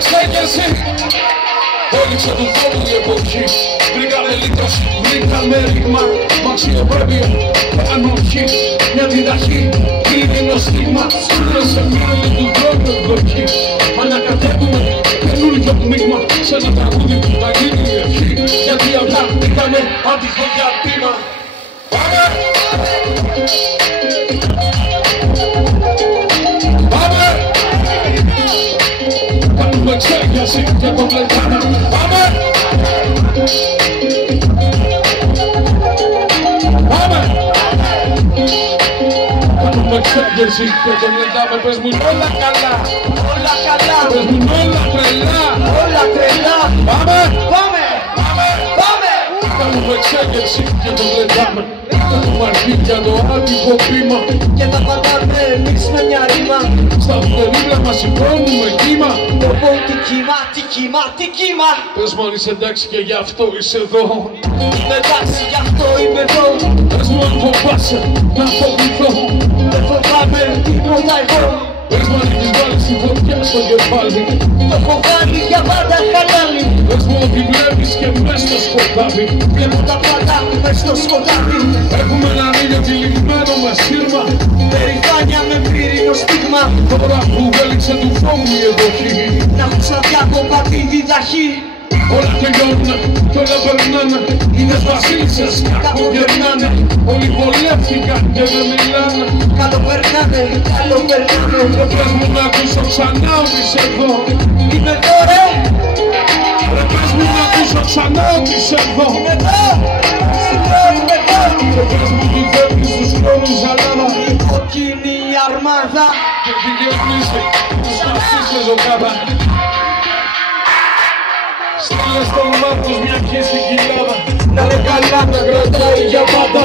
εξέγερση. Όληξε του φόβου η εποχή. Βρήκαμε λύτρωση, βρήκαμε ρήγμα. Μ' αξιοπρέπεια, ανοχή. Μια διδαχή, κρίνει στίγμα. Σκούρες σε μήνυμα του δρόμου εκδοχή. Ανακατεύουμε καινούργιο μείγμα σε ένα τραγούδι που θα γίνει η ευχή. Γιατί απλά ήτανε άτυχο για τίμα. Πάμε! Πάμε! Κάνουμε εξέγερση για τον πλετάνα. Πάμε! Πάμε! Κάνουμε εξέγερση για τον πλετάνα. Πες μου όλα καλά. Όλα καλά. Πες μου όλα τρελά. Όλα τρελά. Πάμε! Πάμε. Πάμε! Πάμε. Κάνουμε εξέγερση για τον πλετάνα. Κάνουμε αρχή για το άτυπο βήμα. Και τα πατάμε εμείς με μια ρήμα. Στα φτερίγρα μας σηκώνουμε κύμα. Το πω τι κύμα, τι κύμα, τι κύμα. Πες μου αν είσαι εντάξει και γι' αυτό είσαι εδώ. Είμαι εντάξει, γι' αυτό είμαι εδώ. Πες μου αν φοβάσαι να φοβηθώ. Δεν φοβάμαι τίποτα εγώ. Πες μου αν έχεις βάλει στη φωτιά στο κεφάλι. Το έχω βάλει για πάντα χαλάλι. Πες μου ότι βλέπεις και μες στο σκοτάδι. Βλέπω τα πάντα μες στο σκοτάδι. Έχουμε έναν ήλιο τυλιγμένο με σύρμα. Περηφάνεια με πύρινο στίγμα. Τώρα που έλειξε του φόβου η εποχή. Να μου ξαδιάκοπα τη διδαχή. Όλα τελειώνουνε κι όλα περνάνε. Είναι βασίλισσες κι απογερνάνε. Όλοι βολεύτηκαν και δεν μιλάνε. Καλοπερνάνε, καλοπερνάνε. Ρε πες μου να ακούσω ξανά ότι είσαι εδώ. Είμαι εδώ ρε. Ρε πες μου να ακούσω ξανά ότι είσαι εδώ. Είμαι εδώ. Είμαι εδώ. Ρε πες μου τι φεύγεις στους χρόνους ζαλάδα. Η κοκκινή αρμάδα. Και δικαιονίζει τους αυτής με ζωγάδα. Στείλε στον όνομά τους μια χύση κοιλάδα. Να είναι καλά, να κρατάει για πάντα.